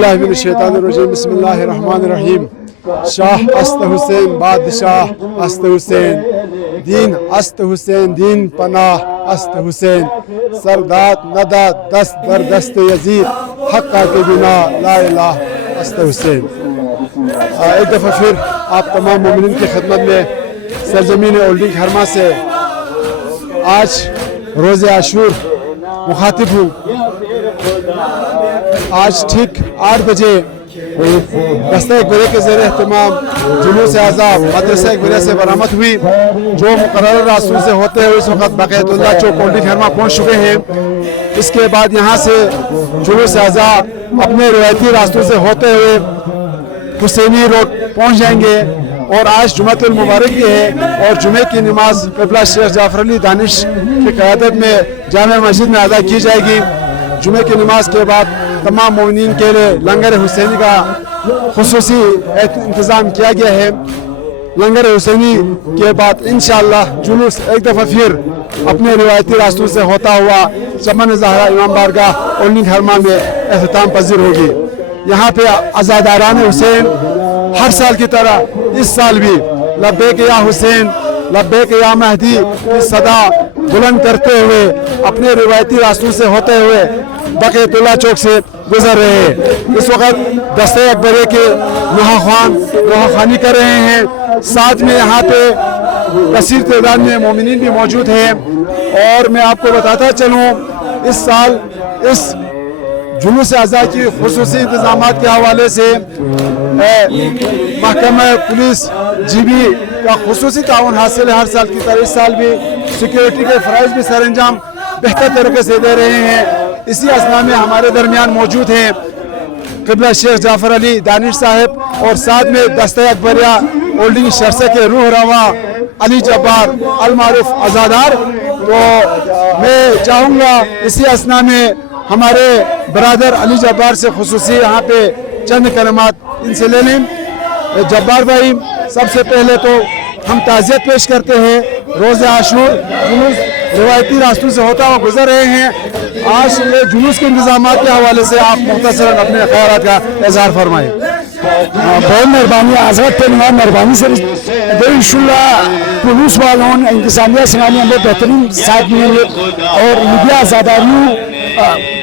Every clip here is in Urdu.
بسم اللہ الرحمن الرحیم. شاہ است حسین بادشاہ است حسین دین است حسین دین پناہ است حسین سرداد نداد دست در دست یزید حقہ کے بنا لا الہ است حسین. ایک دفعہ پھر آپ تمام مومنین کی خدمت میں سرزمین اولڈنگ حرمہ سے آج روز عاشور مخاطب ہوں. آج ٹھیک 8 بجے دستہ اکبریہ کے زیر اہتمام جلوس اعزاز مدرسہ اکبریہ سے برآمد ہوئی، جو مقررہ راستوں سے ہوتے ہوئے اس وقت بقیت اللہ چوک اولڈنگ حرمہ پہنچ چکے ہیں. اس کے بعد یہاں سے جلوس اعزاز اپنے روایتی راستوں سے ہوتے ہوئے حسینی روڈ پہنچ جائیں گے. اور آج جمعۃ المبارک بھی ہے اور جمعے کی نماز قبلہ شیخ جعفر علی دانش کی قیادت میں جامع مسجد میں ادا کی جائے گی. جمعے کی نماز کے بعد تمام مومنین کے لیے لنگر حسینی کا خصوصی انتظام کیا گیا ہے. لنگر حسینی کے بعد انشاءاللہ جلوس ایک دفعہ پھر اپنے روایتی راستوں سے ہوتا ہوا چمن زہرا امام بارگاہ اولڈنگ حرمہ میں اختتام پذیر ہوگی. یہاں پہ عزاداران حسین ہر سال کی طرح اس سال بھی لبیک یا حسین لبیک یا مہدی کی صدا بلند کرتے ہوئے اپنے روایتی راستوں سے ہوتے ہوئے بقیت اللہ چوک سے گزر رہے ہیں. اس وقت دستہ اکبریہ کے نوحہ خوانی کر رہے ہیں. ساتھ میں یہاں پہ کثیر تعداد میں مومنین بھی موجود ہیں. اور میں آپ کو بتاتا چلوں اس سال اس جلوس اعزاز کی خصوصی انتظامات کے حوالے سے محکمہ پولیس جی بی کا خصوصی تعاون حاصل ہے. ہر سال کی طرح اس سال بھی سیکیورٹی کے فرائض بھی سر انجام بہتر طریقے سے دے رہے ہیں. اسی اثنا میں ہمارے درمیان موجود ہیں قبلہ شیخ جعفر علی دانش صاحب اور ساتھ میں دستہ اکبریہ اولڈنگ شرسے کے روح رواں علی جبار المعروف عزادار. تو میں چاہوں گا اسی اثنا میں ہمارے برادر علی جبار سے خصوصی یہاں پہ چند کلمات ان سے لے لیں. جبار بھائی، سب سے پہلے تو ہم تعزیت پیش کرتے ہیں. روز عاشور جلوس روایتی راستوں سے ہوتا ہوا گزر رہے ہیں. آج یہ جلوس کے انتظامات کے حوالے سے آپ مختصراً اپنے خیالات کا اظہار فرمائیں. بہت مہربانی حضرت پہ مہربانی سے انشاءاللہ پولیس والوں انتظامیہ سنگانی ہمیں بہترین ساتھ ملیں گے اور میڈیا آزاداریوں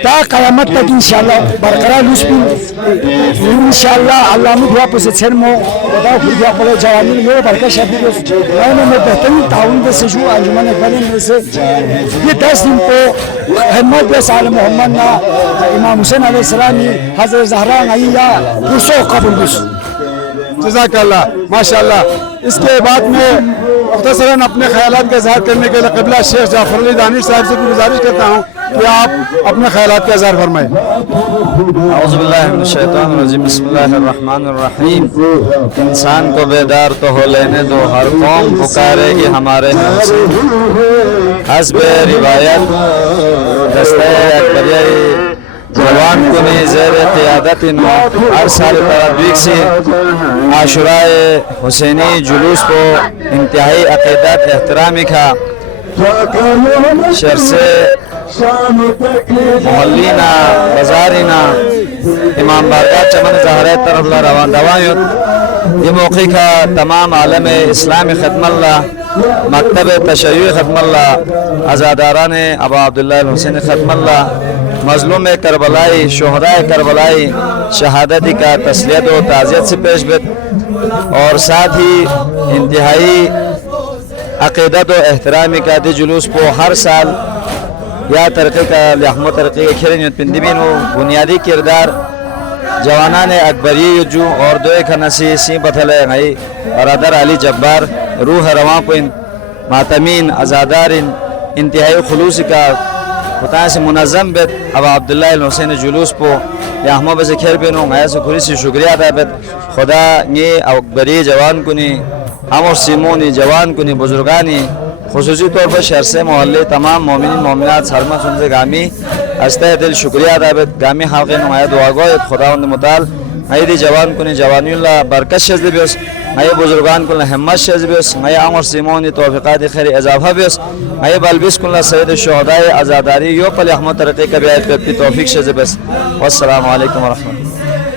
تا قیامت تک انشاءاللہ برقرار لوس بھی انشاءاللہ علامہ دعا پوزیشن میں خدا خودیا پڑے جوانی میں برکت شادی میں بہترین تعاون دے سجو انجمن اکبریہ میں سے یہ 10 دن کو خدمت بے سال محمد نا امام حسین علیہ السلام حضرت زہرا نعیہ پرسو قبول بس. جزاک اللہ ماشاءاللہ. اس کے بعد میں مختصراً اپنے خیالات کا اظہار کرنے کے لیے قبلہ شیخ جعفر علی دانش صاحب سے بھی گزارش کرتا ہوں کہ آپ اپنے خیالات کا اظہار فرمائیں. اعوذ باللہ من الشیطان الرجیم بسم اللہ الرحمن الرحیم. انسان کو بیدار تو ہو لینے دو، ہر قوم پکارے گی ہمارے حسین. حسب روایت دستہ اکبریہ جوان کنی زیر قیادت نو ہر سال ترابیق سے عاشورائے حسینی جلوس کو انتہائی عقیدت احترامی کا شرسے محلینا بازارینا امام بارگاہ چمن زہرہ طرف اللہ روان دوائیت. یہ موقع کا تمام عالم اسلام ختم اللہ مکتب تشیع ختم اللہ عزاداران ابا عبداللہ الحسین ختم اللہ مظلوم کربلائی شہداء کربلائی شہادتی کا تسلیت و تعزیت سے پیش بت اور ساتھ ہی انتہائی عقیدت و احترامی کا دی جلوس کو ہر سال یا ترقی کا لحم و ترقی کے کھیرن پندبین و بنیادی کردار جوانان اکبری جو اور دوئے کھنسی سی بتھلے گئی برادر علی جبار روح رواں کو ماتمین عزادار انتہائی خلوص کا خطا سے منظم بیت ابا عبداللہ الحسین جلوس پو یا ہمو بس کھیر بینوں میں سے کھلی سی شکریہ دا بیت خدا یہ اکبری جوان کنی ہم سیمونی جوان کنی بزرگانی خصوصی طور پر شہر سے محلے تمام مومنین مومنات سرما سنزے گامی استہ دل شکریہ دا بیت گامی حلقے نمائے دعا گوئے خداوند متعال میں دی جوان کنی جوانی اللہ برکت شزدی بیوس میں بزرگان کنی حمد شزدی بیوس میں عمر سیمونی توفیقات خیر اضافہ بیوس میں بلبیس کنی سید الشہداء عزاداری یو پلی احمد ترقی کبھی آئیت پی توفیق شزدی بیوس والسلام علیکم ورحمۃ اللہ.